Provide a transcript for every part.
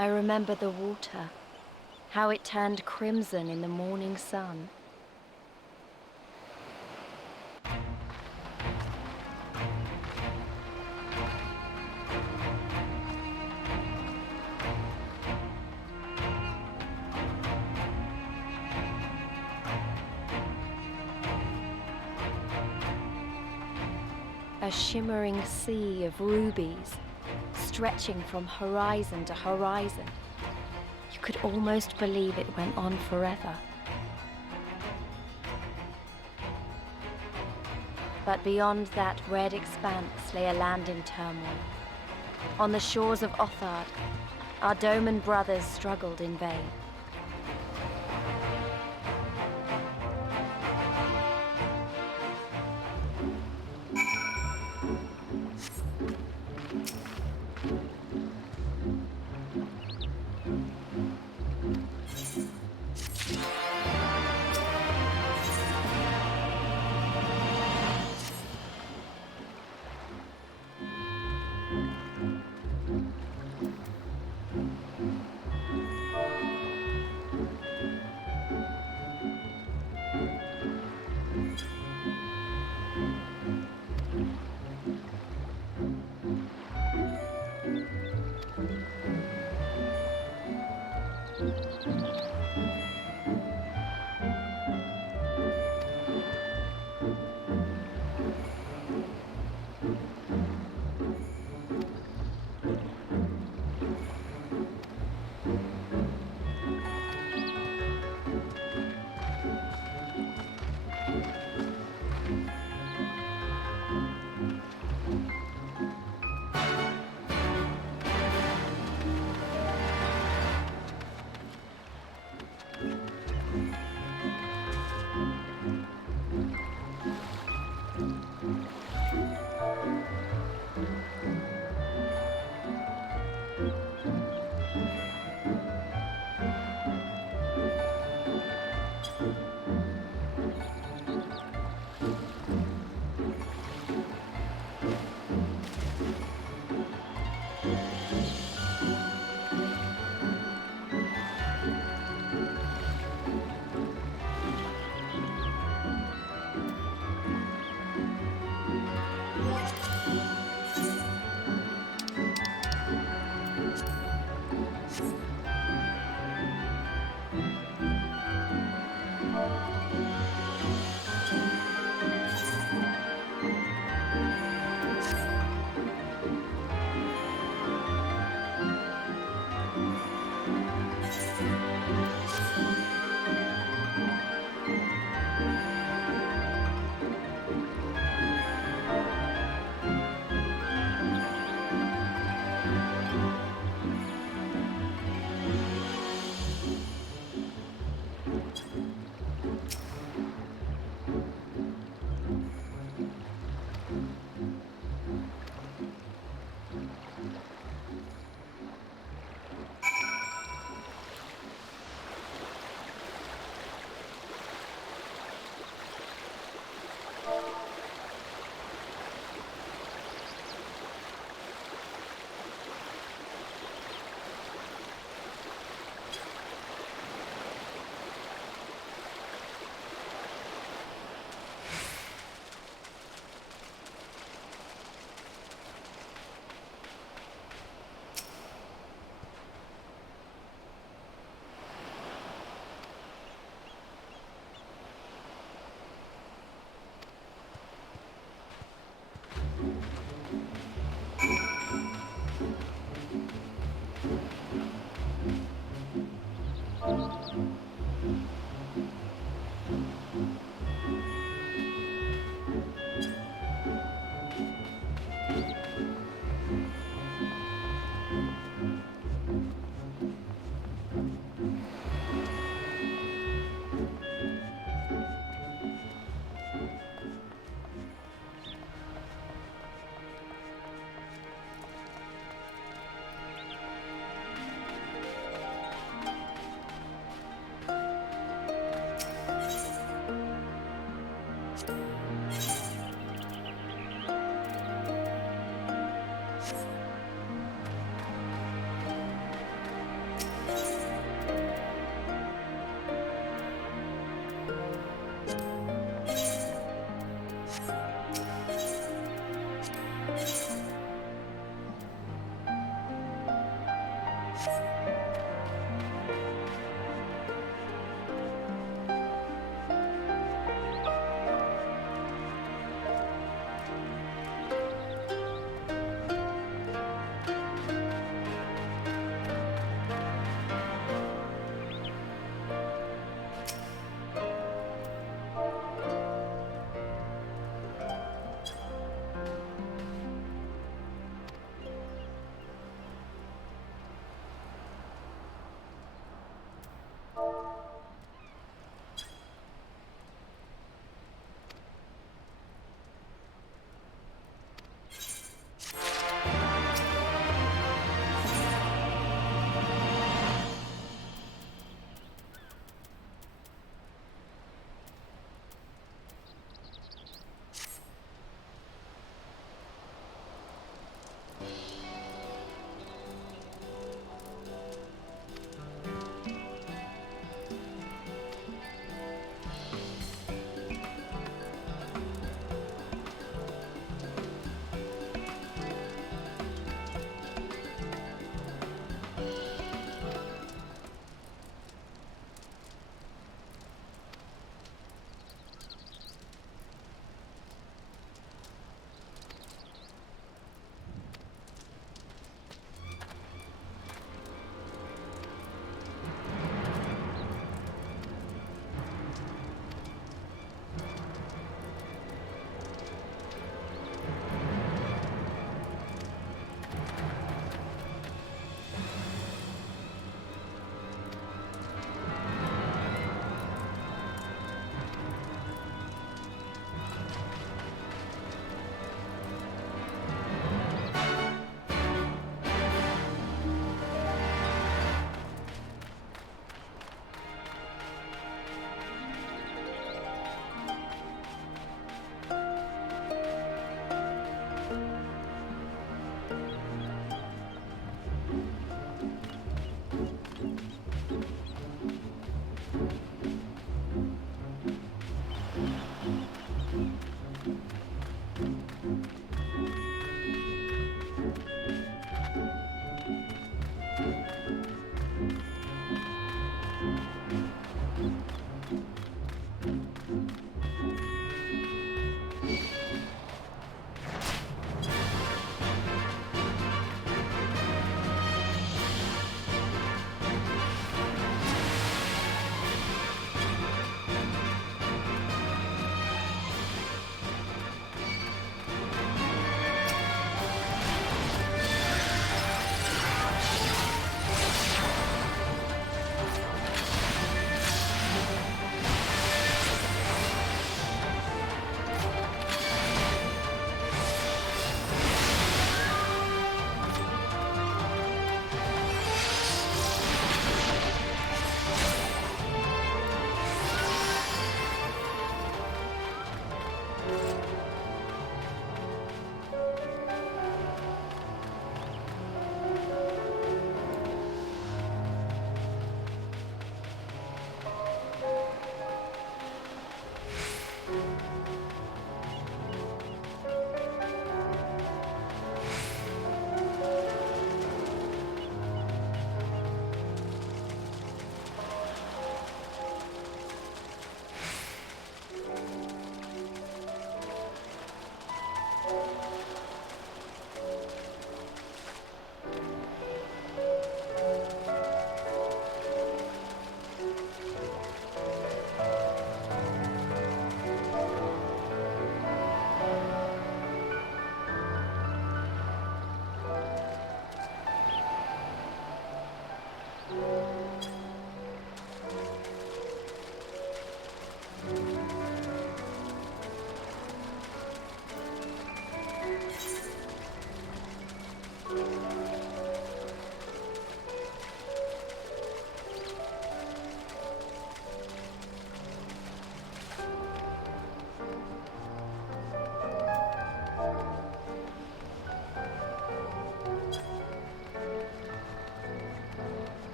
I remember the water, how it turned crimson in the morning sun. A shimmering sea of rubies, stretching from horizon to horizon. You could almost believe it went on forever. But beyond that red expanse lay a land in turmoil. On the shores of Othard, our Doman brothers struggled in vain.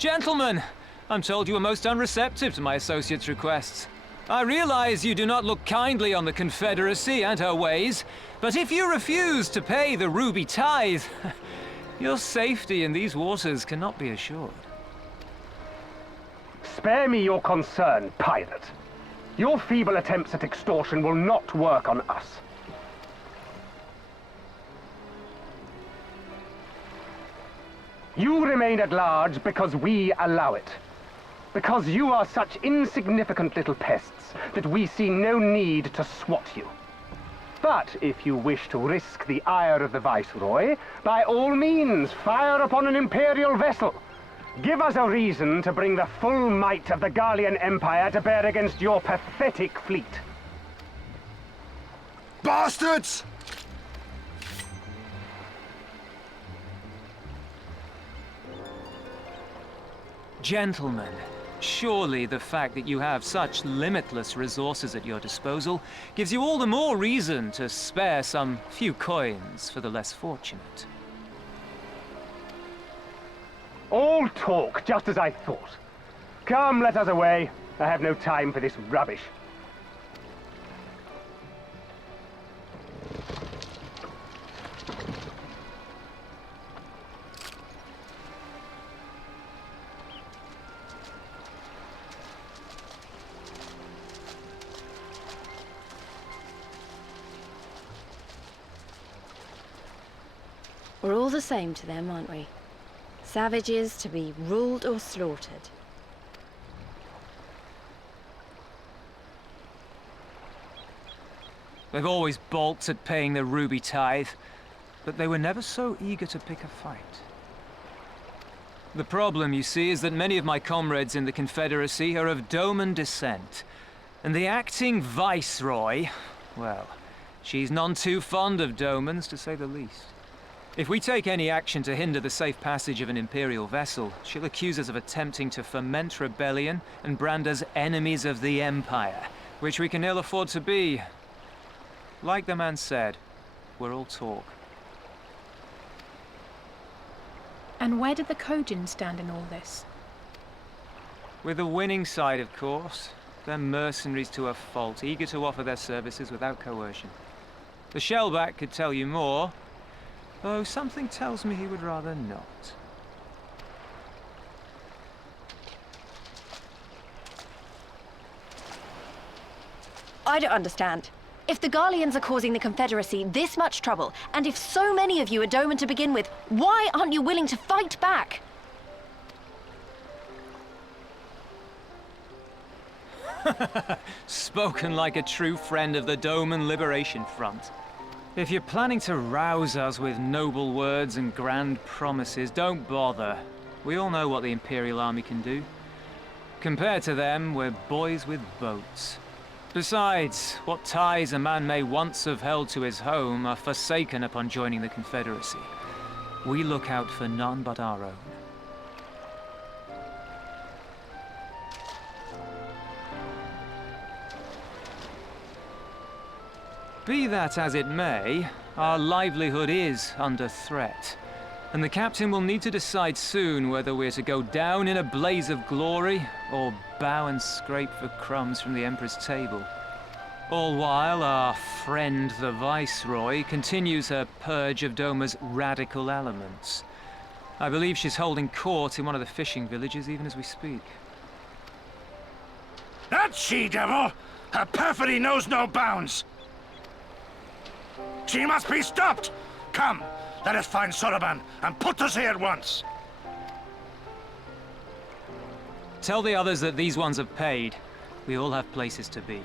Gentlemen, I'm told you were most unreceptive to my associate's requests. I realize you do not look kindly on the Confederacy and her ways, but if you refuse to pay the ruby tithe, your safety in these waters cannot be assured. Spare me your concern, pirate. Your feeble attempts at extortion will not work on us. You remain at large because we allow it. Because you are such insignificant little pests that we see no need to swat you. But if you wish to risk the ire of the Viceroy, by all means, fire upon an Imperial vessel. Give us a reason to bring the full might of the Garlean Empire to bear against your pathetic fleet. Bastards! Gentlemen, surely the fact that you have such limitless resources at your disposal gives you all the more reason to spare some few coins for the less fortunate. All talk, just as I thought. Come, let us away. I have no time for this rubbish. We're all the same to them, aren't we? Savages to be ruled or slaughtered. They've always balked at paying the ruby tithe, but they were never so eager to pick a fight. The problem, you see, is that many of my comrades in the Confederacy are of Doman descent, and the acting Viceroy, well, she's none too fond of Domans, to say the least. If we take any action to hinder the safe passage of an Imperial vessel, she'll accuse us of attempting to foment rebellion and brand us enemies of the Empire, which we can ill afford to be. Like the man said, we're all talk. And where did the Kojin stand in all this? With the winning side, of course. They're mercenaries to a fault, eager to offer their services without coercion. The Shellback could tell you more, though something tells me he would rather not. I don't understand. If the Garleans are causing the Confederacy this much trouble, and if so many of you are Doman to begin with, why aren't you willing to fight back? Spoken like a true friend of the Doman Liberation Front. If you're planning to rouse us with noble words and grand promises, don't bother. We all know what the Imperial Army can do. Compared to them, we're boys with boats. Besides, what ties a man may once have held to his home are forsaken upon joining the Confederacy. We look out for none but our own. Be that as it may, our livelihood is under threat, and the captain will need to decide soon whether we're to go down in a blaze of glory or bow and scrape for crumbs from the Emperor's table. All while our friend the Viceroy continues her purge of Doma's radical elements. I believe she's holding court in one of the fishing villages even as we speak. That she-devil! Her perfidy knows no bounds! She must be stopped! Come, let us find Soroban and put to sea at once! Tell the others that these ones have paid. We all have places to be.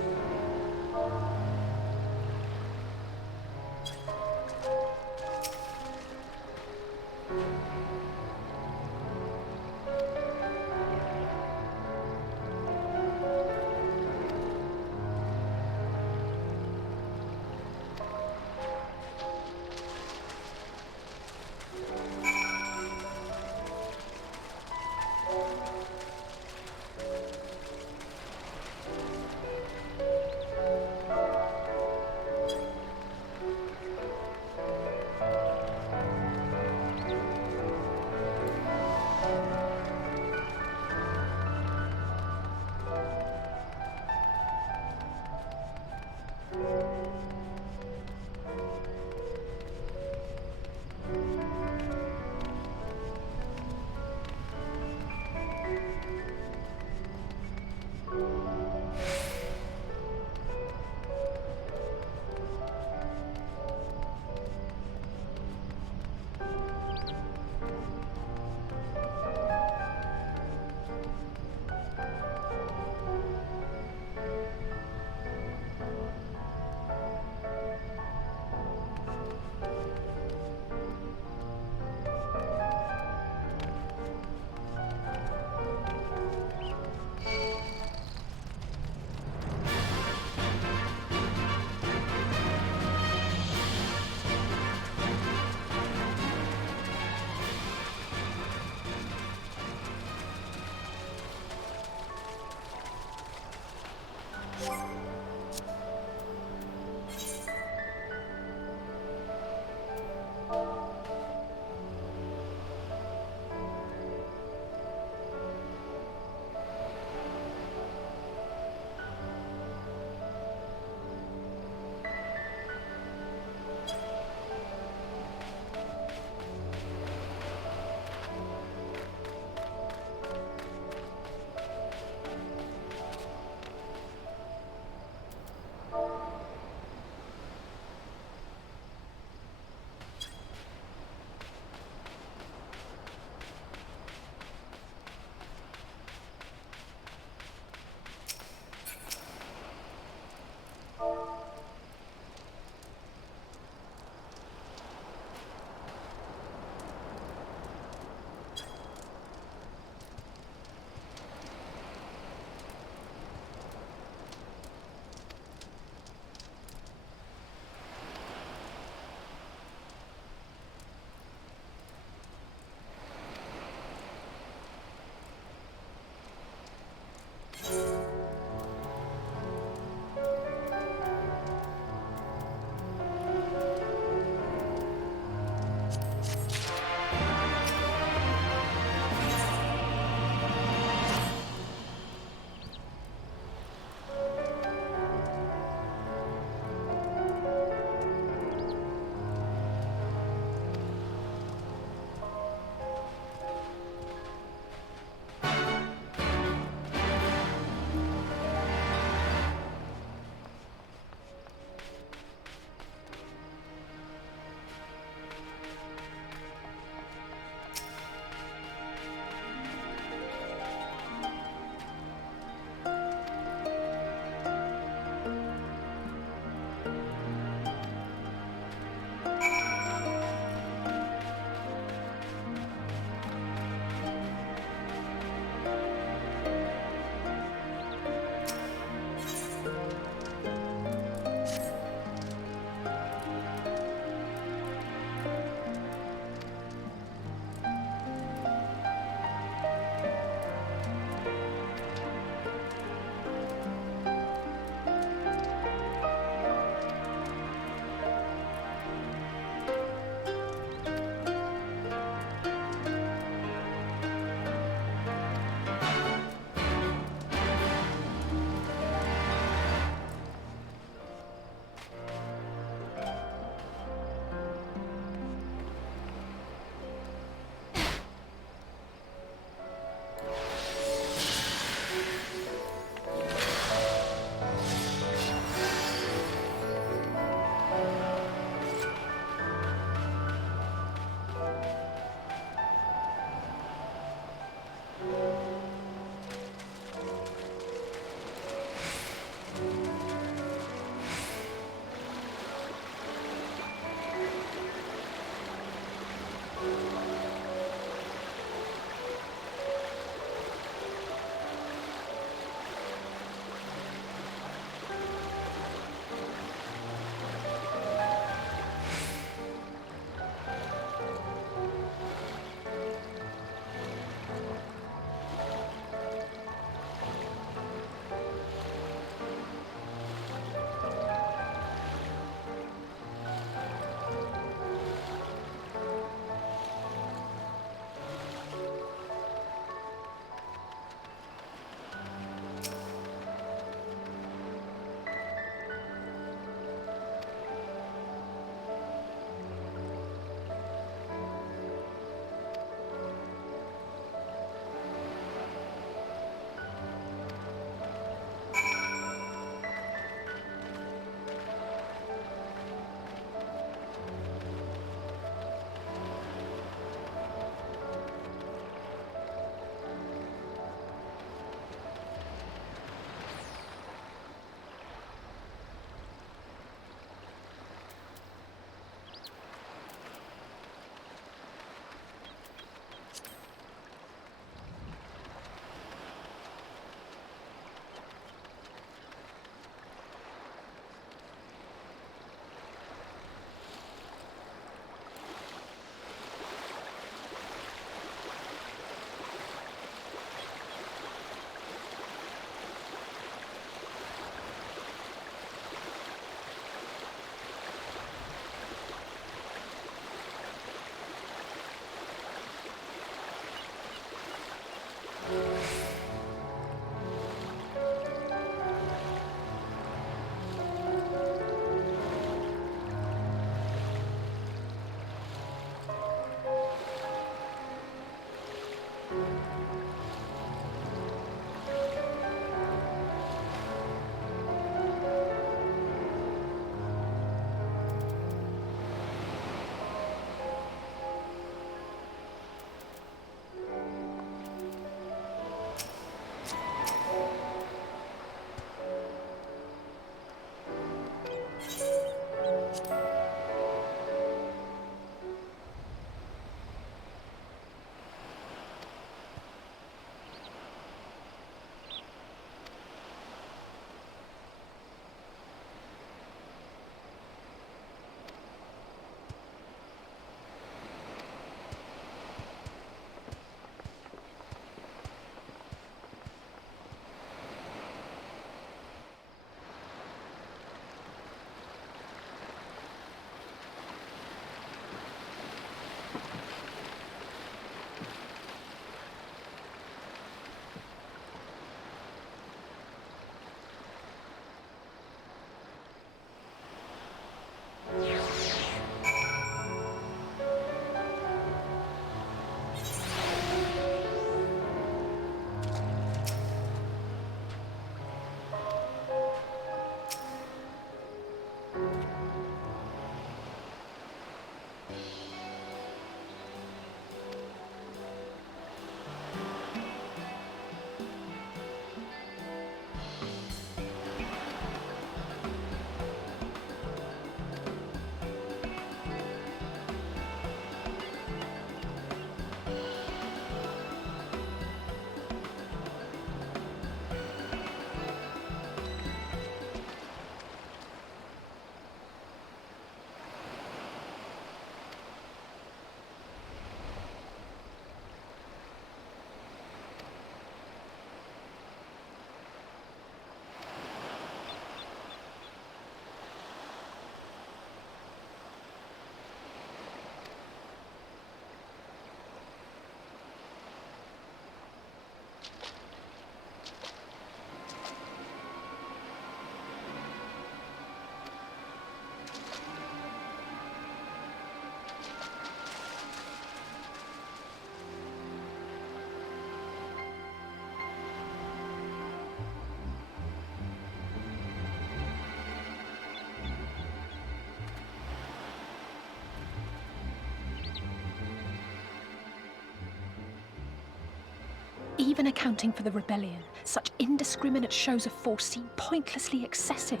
Even accounting for the rebellion, such indiscriminate shows of force seem pointlessly excessive.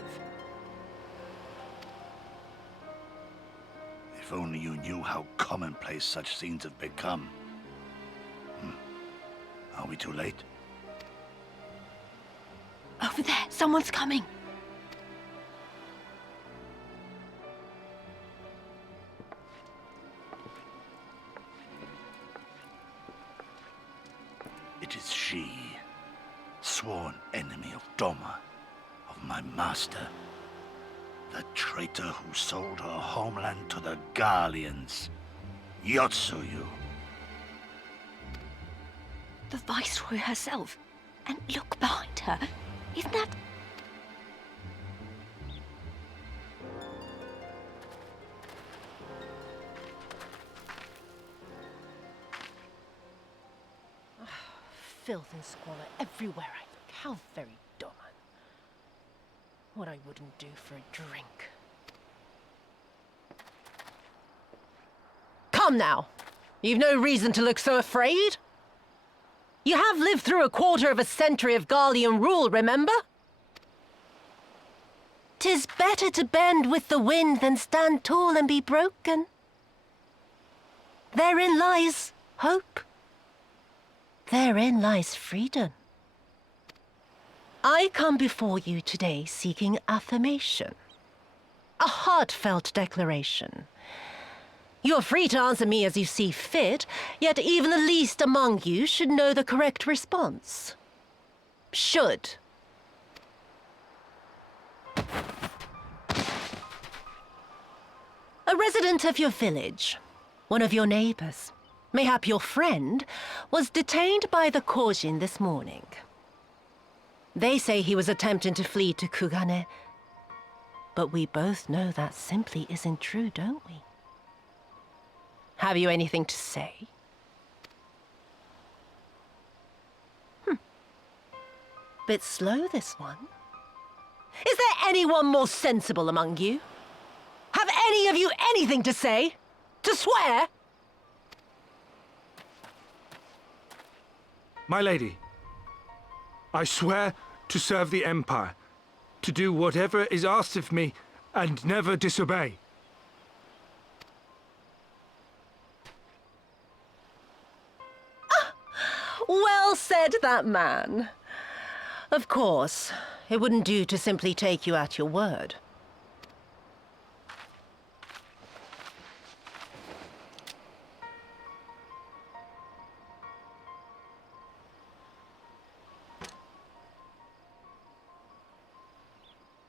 If only you knew how commonplace such scenes have become. Are we too late? Over there, someone's coming. It is she, sworn enemy of Doma, of my master. The traitor who sold her homeland to the Garleans. Yotsuyu. The Viceroy herself. And look behind her. Isn't that... Filth and squalor everywhere I look. How very Doman. What I wouldn't do for a drink. Come now! You've no reason to look so afraid. You have lived through a quarter of a century of Garlean rule, remember? 'Tis better to bend with the wind than stand tall and be broken. Therein lies hope. Therein lies freedom. I come before you today seeking affirmation. A heartfelt declaration. You're free to answer me as you see fit, yet even the least among you should know the correct response. Should. A resident of your village, one of your neighbors, mayhap your friend, was detained by the Kojin this morning. They say he was attempting to flee to Kugane, but we both know that simply isn't true, don't we? Have you anything to say? Bit slow, this one. Is there anyone more sensible among you? Have any of you anything to say? To swear? My lady, I swear to serve the Empire, to do whatever is asked of me, and never disobey. Well said, that man. Of course, it wouldn't do to simply take you at your word.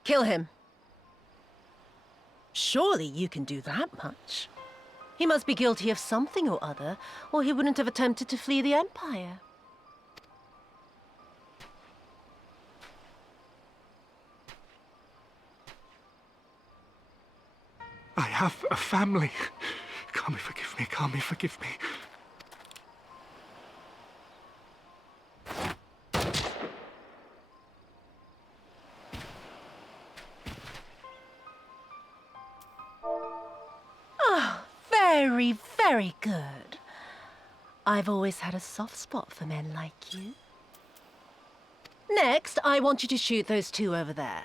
Kill him. Surely you can do that much. He must be guilty of something or other, or he wouldn't have attempted to flee the Empire. I have a family. Kami, forgive me. Kami, forgive me. Very, very good. I've always had a soft spot for men like you. Next, I want you to shoot those two over there.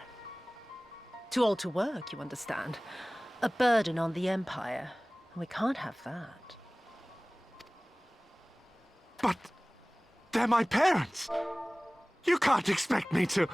Too old to work, you understand. A burden on the Empire. We can't have that. But they're my parents. You can't expect me to...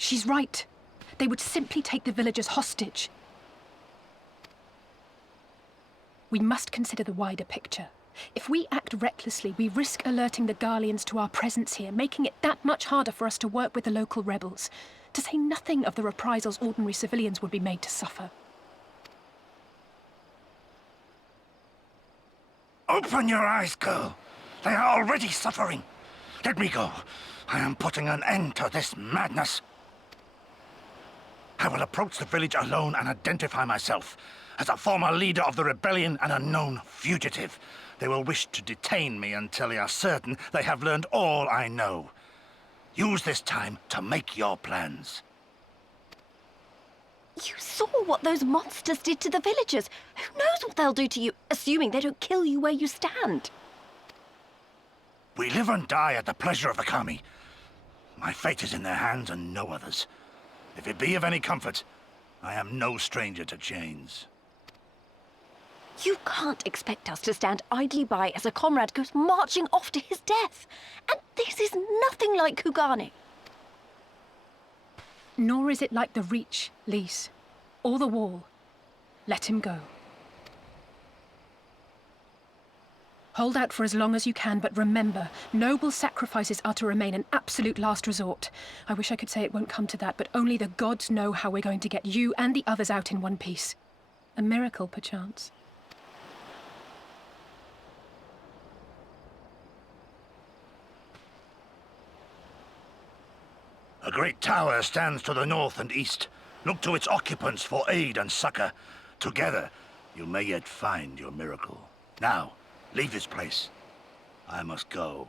She's right. They would simply take the villagers hostage. We must consider the wider picture. If we act recklessly, we risk alerting the Garleans to our presence here, making it that much harder for us to work with the local rebels. to say nothing of the reprisals ordinary civilians would be made to suffer. Open your eyes, girl. They are already suffering. Let me go. I am putting an end to this madness. I will approach the village alone and identify myself as a former leader of the rebellion and a known fugitive. They will wish to detain me until they are certain they have learned all I know. Use this time to make your plans. You saw what those monsters did to the villagers. Who knows what they'll do to you, assuming they don't kill you where you stand? We live and die at the pleasure of the Kami. My fate is in their hands and no others. If it be of any comfort, I am no stranger to chains. You can't expect us to stand idly by as a comrade goes marching off to his death. And this is nothing like Kugane. Nor is it like the Reach, Lys, or the Wall. Let him go. Hold out for as long as you can, but remember, noble sacrifices are to remain an absolute last resort. I wish I could say it won't come to that, but only the gods know how we're going to get you and the others out in one piece. A miracle, perchance. A great tower stands to the north and east. Look to its occupants for aid and succor. Together, you may yet find your miracle. Now, leave this place. I must go.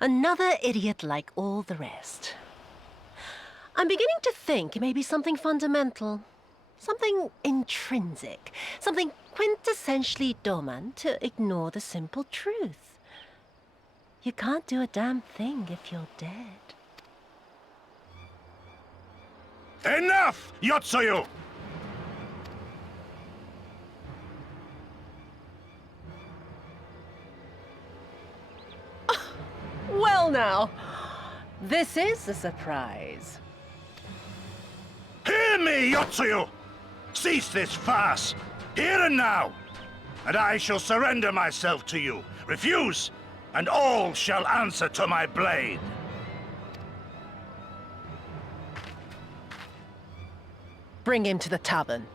Another idiot like all the rest. I'm beginning to think it may be something fundamental, something intrinsic, something quintessentially Doman to ignore the simple truth. You can't do a damn thing if you're dead. Enough, Yotsuyu! Well now, this is a surprise. Hear me, Yotsuyu! Cease this farce, here and now, and I shall surrender myself to you. Refuse, and all shall answer to my blade. Bring him to the tavern.